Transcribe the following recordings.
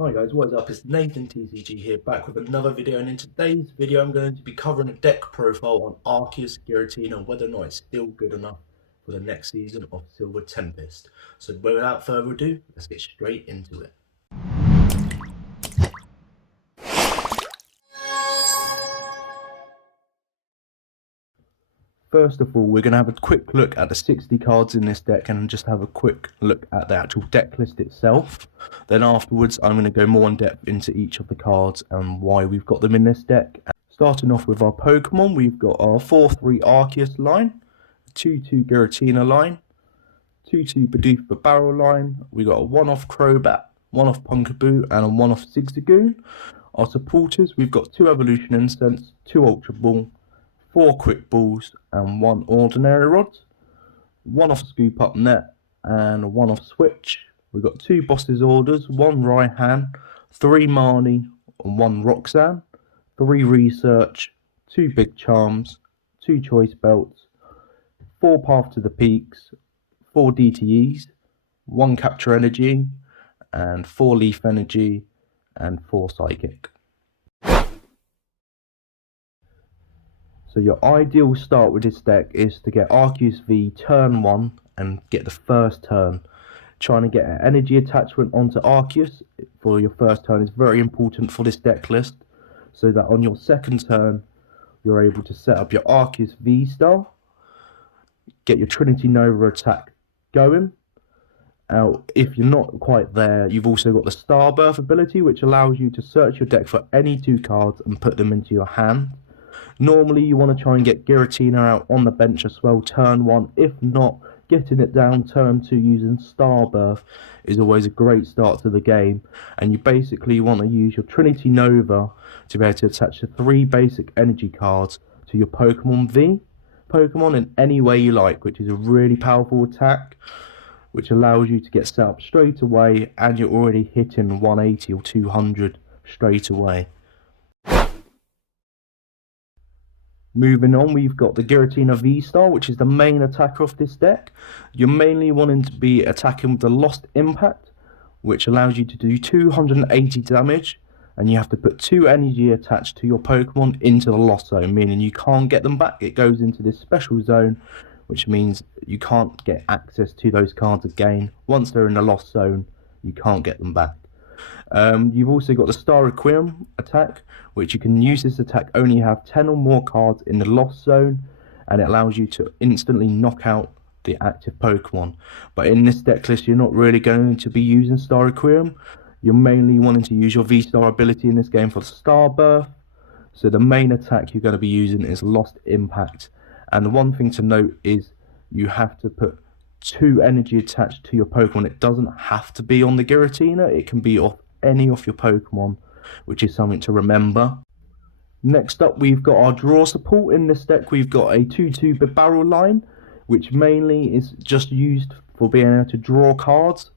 Hi guys, what is up? It's Nathan TCG here, back with another video, and in today's video I'm going to be covering a deck profile on Arceus Giratina and whether or not it's still good enough for the next season of Silver Tempest. So without further ado, let's get straight into it. First of all, we're going to have a quick look at the 60 cards in this deck and just have a quick look at the actual deck list itself. Then afterwards, I'm going to go more in depth into each of the cards and why we've got them in this deck. Starting off with our Pokemon, we've got our 4-3 Arceus line, 2-2 Giratina line, 2-2 Bidoof Bibarel line. We got a 1-off Crobat, 1-off Pumpkaboo, and a 1-off Zigzagoon. Our supporters, we've got 2 Evolution Incense, 2 Ultra Ball, 4 Quick Balls and 1 Ordinary Rod, 1-off Scoop Up Net and 1-off Switch. We've got 2 Boss's Orders, 1 Raihan, 3 Marnie and 1 Roxanne, 3 Research, 2 Big Charms, 2 Choice Belts, 4 Path to the Peaks, 4 DTEs, 1 Capture Energy and 4 Leaf Energy and 4 Psychic. So your ideal start with this deck is to get Arceus V turn 1 and get the first turn. Trying to get an energy attachment onto Arceus for your first turn is very important for this deck list, so that on your second turn you're able to set up your Arceus VSTAR, get your Trinity Nova attack going. Now, if you're not quite there, you've also got the Star Birth ability, which allows you to search your deck for any 2 cards and put them into your hand. Normally you want to try and get Giratina out on the bench as well turn 1. If not, getting it down turn 2 using Star Birth is always a great start to the game. And you basically want to use your Trinity Nova to be able to attach the 3 basic energy cards to your Pokemon V Pokemon in any way you like, which is a really powerful attack, which allows you to get set up straight away, and you're already hitting 180 or 200 straight away. Moving on, we've got the Giratina VSTAR, which is the main attacker of this deck. You're mainly wanting to be attacking with the Lost Impact, which allows you to do 280 damage, and you have to put 2 energy attached to your Pokemon into the Lost Zone, meaning you can't get them back. It goes into this special zone, which means you can't get access to those cards again. Once they're in the Lost Zone, you can't get them back. You've also got the Star Requiem attack, which you can use. This attack only have 10 or more cards in the Lost Zone, and it allows you to instantly knock out the active Pokemon. But in this deck list, you're not really going to be using Star Requiem. You're mainly wanting to use your V-Star ability in this game for Star Birth. So the main attack you're going to be using is Lost Impact. And the one thing to note is you have to put 2 energy attached to your Pokemon. It doesn't have to be on the Giratina. It can be off any of your Pokemon, which is something to remember. Next up, we've got our draw support. In this deck, we've got a 2-2 Bibarel line, which mainly is just used for being able to draw cards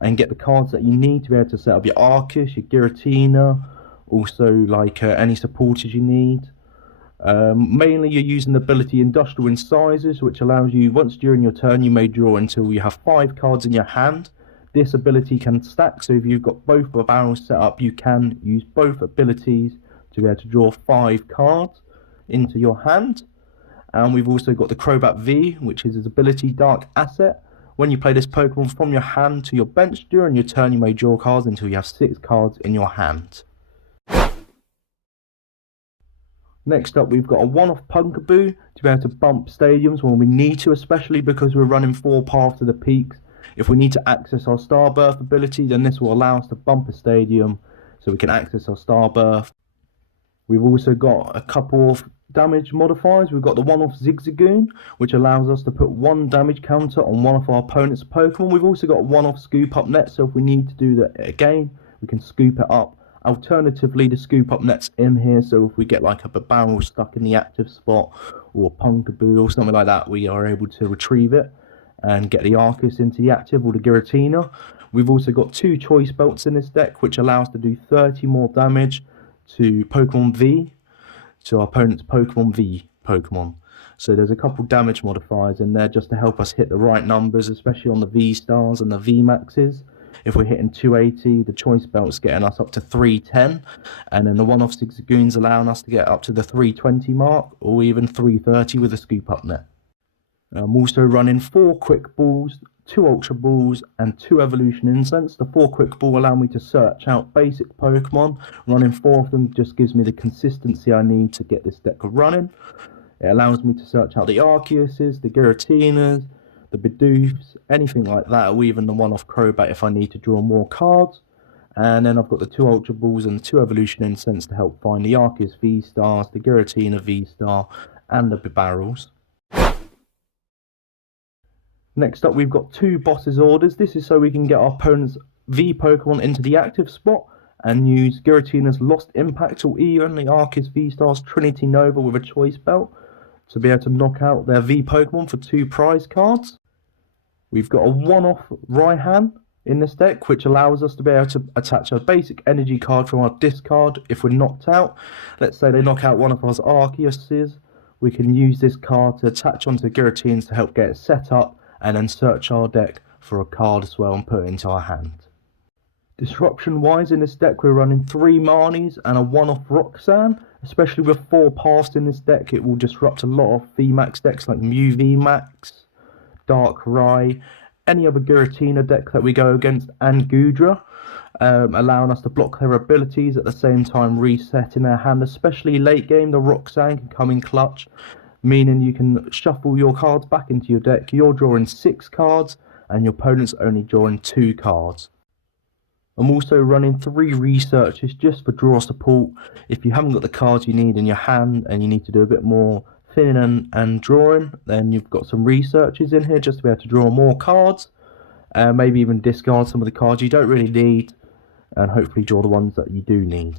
and get the cards that you need to be able to set up your Arceus, your Giratina, also like any supporters you need. Mainly you're using the ability Industrial Incisors, which allows you, once during your turn, you may draw until you have 5 cards in your hand. This ability can stack, so if you've got both the barrels set up, you can use both abilities to be able to draw 5 cards into your hand. And we've also got the Crobat V, which is his ability Dark Asset. When you play this Pokemon from your hand to your bench, during your turn you may draw cards until you have 6 cards in your hand. Next up, we've got a 1-off Pumpkaboo to be able to bump stadiums when we need to, especially because we're running 4 Path to the Peaks. If we need to access our Star Birth ability, then this will allow us to bump a stadium so we can access our Star Birth. We've also got a couple of damage modifiers. We've got the 1-off Zigzagoon, which allows us to put 1 damage counter on one of our opponent's Pokemon. We've also got 1-off Scoop Up Net, so if we need to do that again, we can scoop it up. Alternatively, the Scoop Up Net's in here, so if we get like a barrel stuck in the active spot or a Pumpkaboo or something like that, we are able to retrieve it and get the Arceus into the active or the Giratina. We've also got 2 Choice Belts in this deck, which allows us to do 30 more damage to Pokemon V, to our opponent's Pokemon V Pokemon. So there's a couple damage modifiers in there just to help us hit the right numbers, especially on the V stars and the V maxes. If we're hitting 280, the Choice Belt's getting us up to 310, and then the one-off Zigzagoon's allowing us to get up to the 320 mark, or even 330 with a Scoop Up Net. I'm also running 4 Quick Balls, 2 Ultra Balls, and 2 Evolution Incense. The 4 Quick Ball allow me to search out basic Pokemon. Running 4 of them just gives me the consistency I need to get this deck running. It allows me to search out the Arceuses, the Giratinas, the Bidoofs, anything like that, or even the one-off Crobat if I need to draw more cards. And then I've got the 2 Ultra Balls and 2 Evolution Incense to help find the Arceus VSTARs, the Giratina VSTAR, and the Bibarels. Next up, we've got 2 Boss's Orders. This is so we can get our opponent's V Pokemon into the active spot and use Giratina's Lost Impact or even the Arceus VSTAR's Trinity Nova with a Choice Belt to be able to knock out their V Pokemon for 2 prize cards. We've got a one-off Raihan in this deck, which allows us to be able to attach a basic energy card from our discard if we're knocked out. Let's say they knock out one of our Arceuses, we can use this card to attach onto the Giratines to help get it set up, and then search our deck for a card as well and put it into our hand. Disruption wise, in this deck we're running 3 Marnies and a one-off Roxanne. Especially with 4 Paths in this deck, it will disrupt a lot of VMAX decks like Mew VMAX, Darkrai, any other Giratina deck that we go against, and Goodra, allowing us to block their abilities at the same time resetting their hand. Especially late game, the Roxanne can come in clutch, meaning you can shuffle your cards back into your deck. You're drawing 6 cards and your opponent's only drawing 2 cards. I'm also running 3 researches just for draw support. If you haven't got the cards you need in your hand and you need to do a bit more thinning and drawing, then you've got some researches in here just to be able to draw more cards. Maybe even discard some of the cards you don't really need and hopefully draw the ones that you do need.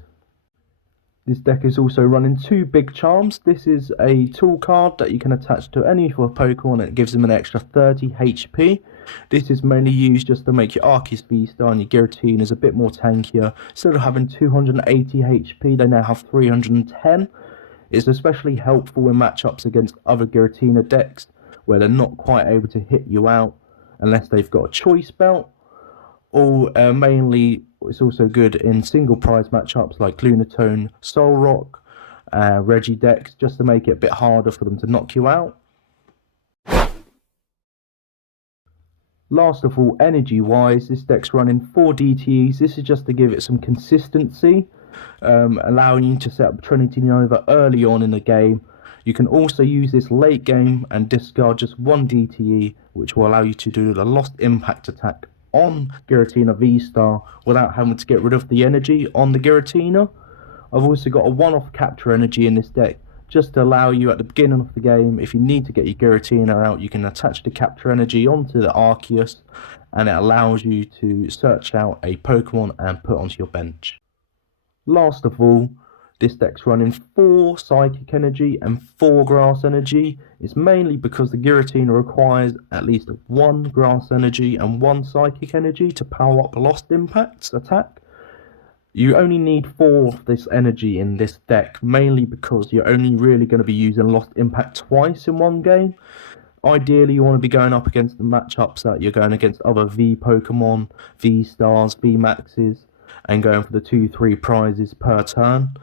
This deck is also running 2 Big Charms. This is a tool card that you can attach to any of your Pokemon and it gives them an extra 30 HP. This is mainly used just to make your Arceus VSTAR and your Giratinas a bit more tankier. Instead of having 280 HP, they now have 310. It's especially helpful in matchups against other Giratina decks where they're not quite able to hit you out unless they've got a Choice Belt. Or mainly, it's also good in single prize matchups like Lunatone, Solrock, Reggie decks, just to make it a bit harder for them to knock you out. Last of all, energy wise, this deck's running 4 DTEs. This is just to give it some consistency, allowing you to set up Trinity Nova early on in the game. You can also use this late game and discard just 1 DTE, which will allow you to do the Lost Impact attack on Giratina VSTAR without having to get rid of the energy on the Giratina. I've also got a one-off Capture Energy in this deck just to allow you at the beginning of the game, if you need to get your Giratina out, you can attach the Capture Energy onto the Arceus and it allows you to search out a Pokemon and put onto your bench. Last of all, this deck's running 4 Psychic Energy and 4 Grass Energy. It's mainly because the Giratina requires at least 1 Grass Energy and 1 Psychic Energy to power up Lost Impact's attack. You only need 4 of this energy in this deck, mainly because you're only really going to be using Lost Impact twice in one game. Ideally, you want to be going up against the matchups that you're going against other V Pokemon, V-Stars, V-Maxes, and going for the 2-3 prizes per turn.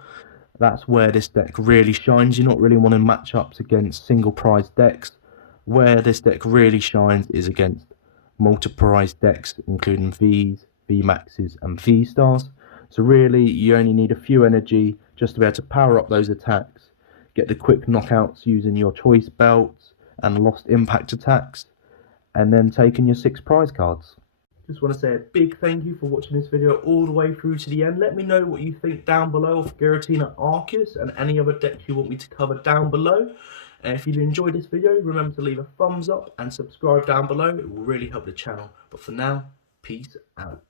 That's where this deck really shines. You're not really wanting matchups against single prize decks. Where this deck really shines is against multi-prize decks, including Vs, V-Maxes, and V-Stars. So really, you only need a few energy just to be able to power up those attacks, get the quick knockouts using your Choice Belts and Lost Impact attacks, and then taking your 6 prize cards. Just want to say a big thank you for watching this video all the way through to the end. Let me know what you think down below of Giratina Arceus and any other decks you want me to cover down below. And if you enjoyed this video, remember to leave a thumbs up and subscribe down below. It will really help the channel. But for now, peace out.